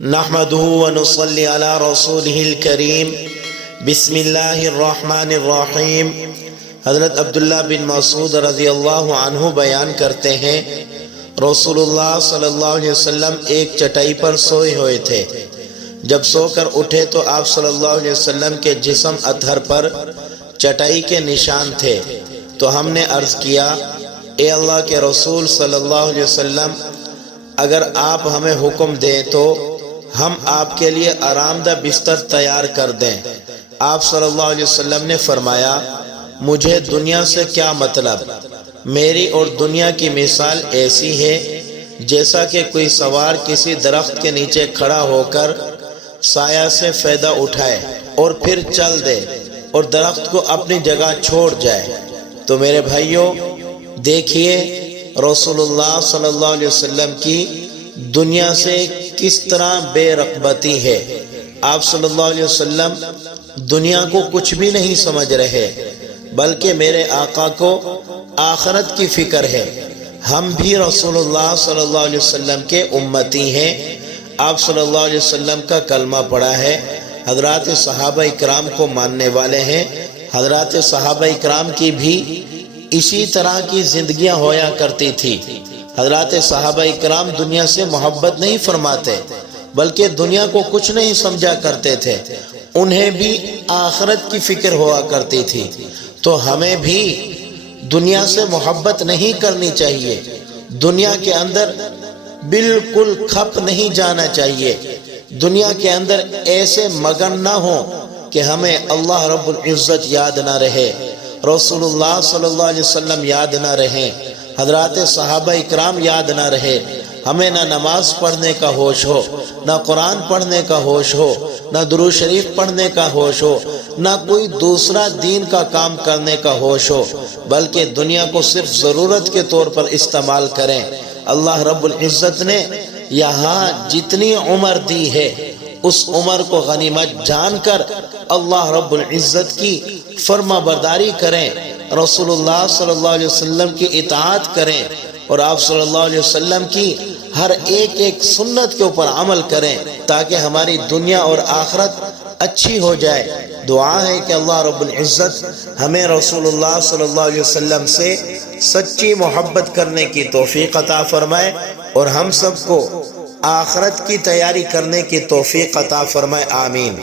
نحمده ونصلي على رسوله الكريم بسم اللہ الرحمن الرحیم۔ حضرت عبداللہ بن مسعود رضی اللہ عنہ بیان کرتے ہیں، رسول اللہ صلی اللہ علیہ وسلم ایک چٹائی پر سوئے ہوئے تھے۔ جب سو کر اٹھے تو آپ صلی اللہ علیہ وسلم کے جسم اطہر پر چٹائی کے نشان تھے، تو ہم نے عرض کیا، اے اللہ کے رسول صلی اللہ علیہ وسلم، اگر آپ ہمیں حکم دیں تو ہم آپ کے لیے آرام دہ بستر تیار کر دیں۔ آپ صلی اللہ علیہ وسلم نے فرمایا، مجھے دنیا سے کیا مطلب، میری اور دنیا کی مثال ایسی ہے جیسا کہ کوئی سوار کسی درخت کے نیچے کھڑا ہو کر سایہ سے فائدہ اٹھائے اور پھر چل دے اور درخت کو اپنی جگہ چھوڑ جائے۔ تو میرے بھائیوں، دیکھیے رسول اللہ صلی اللہ علیہ وسلم کی دنیا سے کس طرح بے رغبتی ہے۔ آپ صلی اللہ علیہ وسلم دنیا کو کچھ بھی نہیں سمجھ رہے، بلکہ میرے آقا کو آخرت کی فکر ہے۔ ہم بھی رسول اللہ صلی اللہ علیہ وسلم کے امتی ہیں۔ آپ صلی اللہ علیہ وسلم کا کلمہ پڑھا ہے، حضرات صحابہ اکرام کو ماننے والے ہیں۔ حضرات صحابہ اکرام کی بھی اسی طرح کی زندگیاں ہویا کرتی تھی۔ حضرات صحابہ اکرام دنیا سے محبت نہیں فرماتے، بلکہ دنیا کو کچھ نہیں سمجھا کرتے تھے، انہیں بھی آخرت کی فکر ہوا کرتی تھی۔ تو ہمیں بھی دنیا سے محبت نہیں کرنی چاہیے، دنیا کے اندر بالکل کھپ نہیں جانا چاہیے، دنیا کے اندر ایسے مگن نہ ہو کہ ہمیں اللہ رب العزت یاد نہ رہے، رسول اللہ صلی اللہ علیہ وسلم یاد نہ رہیں، حضرات صحابہ اکرام یاد نہ رہے، ہمیں نہ نماز پڑھنے کا ہوش ہو، نہ قرآن پڑھنے کا ہوش ہو، نہ درود شریف پڑھنے کا ہوش ہو، نہ کوئی دوسرا دین کا کام کرنے کا ہوش ہو، بلکہ دنیا کو صرف ضرورت کے طور پر استعمال کریں۔ اللہ رب العزت نے یہاں جتنی عمر دی ہے، اس عمر کو غنیمت جان کر اللہ رب العزت کی فرما برداری کریں، رسول اللہ صلی اللہ علیہ وسلم کی اطاعت کریں، اور آپ صلی اللہ علیہ وسلم کی ہر ایک سنت کے اوپر عمل کریں، تاکہ ہماری دنیا اور آخرت اچھی ہو جائے۔ دعا ہے کہ اللہ رب العزت ہمیں رسول اللہ صلی اللہ علیہ وسلم سے سچی محبت کرنے کی توفیق عطا فرمائے، اور ہم سب کو آخرت کی تیاری کرنے کی توفیق عطا فرمائے، آمین۔